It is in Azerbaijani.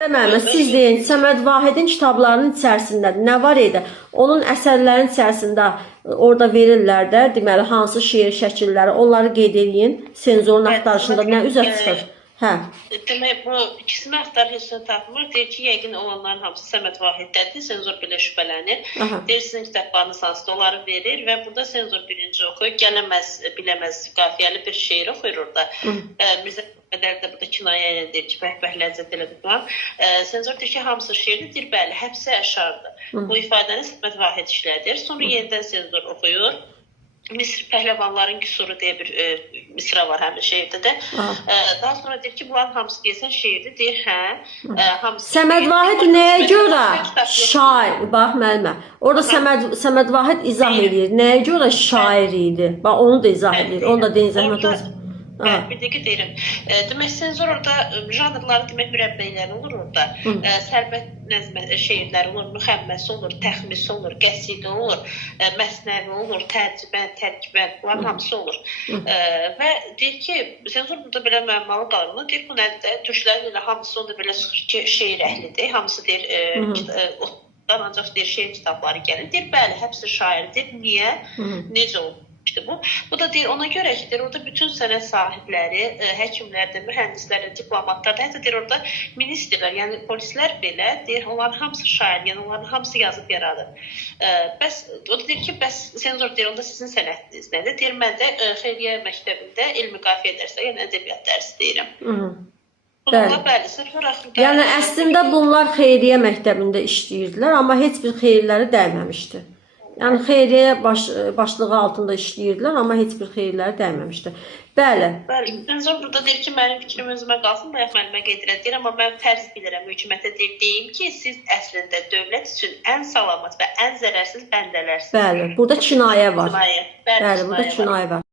Deməli, siz deyin, Səməd Vahidin kitablarının içərisində nə var idi? Onun əsərlərinin içərisində orada verirlər də, deməli, hansı şeir şəkilləri, onları qeyd edin. Senzorun axtarışında nə üzə çıxır? Hə. Demək, bu ikisini axtarışını tapmır. Deyir ki, yəqin olanların hamısı Səməd Vahiddədir. Senzor belə şübhələnir. Deyir, sizin kitablarınız hansıdır, onları verir və burada senzor birinci oxuyur. Gələməz, biləməz, qafiyəli bir şeir oxuyur orada. Mirzə Bədəli də burada kinayə ilə deyir ki, bəhbəh ləzzət elədir falan. Senzor deyir ki, hamısı şeirdir. Deyir, bəli, həbsi əşardır. Bu ifadəni Səməd Vahid işlədir. Sonra yenidən senzor oxuyur. Misr pəhləvanların küsuru deyə bir misra var həmin şeirdə də. Daha sonra deyir ki, bunların hamısı deyəsən şeirdir. Deyir, hə. Səməd Vahid nəyə görə şair? Bax, müəllimə. Orada Səməd Vahid izah edir. Nəyə görə şair idi? Bax, onu da izah edir. Onu da deyin, zəhmət olsun. Bir dəqiqə deyirəm. Demək, senzor orada janrları demək mürəbbeyləri olur orada. Sərvət nəzmə şeirləri olur, müxəmməsi olur, təxmisi olur, qəsidə olur, məsnəvi olur, tərcibən, tərkibən, bunların hamısı olur. Və deyir ki, senzor burada belə müəmmalı qalır. Deyir, bu nədir? Türklərin elə hamısı onda belə çıxır ki, şeir əhlidir. Hamısı deyir, ancaq deyir, şeir kitabları gəlir. Deyir, bəli, həbsi şairdir. Niyə? Necə olur? Bu da deyir, ona görə ki, deyir, orada bütün sənət sahibləri, həkimlərdir, mühəndislərdir, diplomatlardır, hətta deyir, orada ministerlər, yəni polislər belə, deyir, onların hamısı şair, yəni onların hamısı yazıb yaradır. Bəs, o da deyir ki, bəs senzor deyir, onda sizin sənətiniz nədir? Deyir, mən də Xeyriyyə məktəbində elmi qafiyə dərsi, yəni ədəbiyyat dərsi deyirəm. Yəni, əslində bunlar Xeyriyyə məktəbində işləyirdilər, amma heç bir xeyirləri dəyməmişdi. Yəni, xeyriyyə başlığı altında işləyirdilər, amma heç bir xeyirləri dəyməmişdi. Bəli. Senzor burada deyir ki, mənim fikrim özümə qalsın, bayaq müəllimə qeyd edir, amma mən fərz bilirəm, hökumətə deyim ki, siz əslində dövlət üçün ən salamat və ən zərərsiz bəndələrsiniz. Bəli, burada kinayə var. Bəli, burada kinayə var.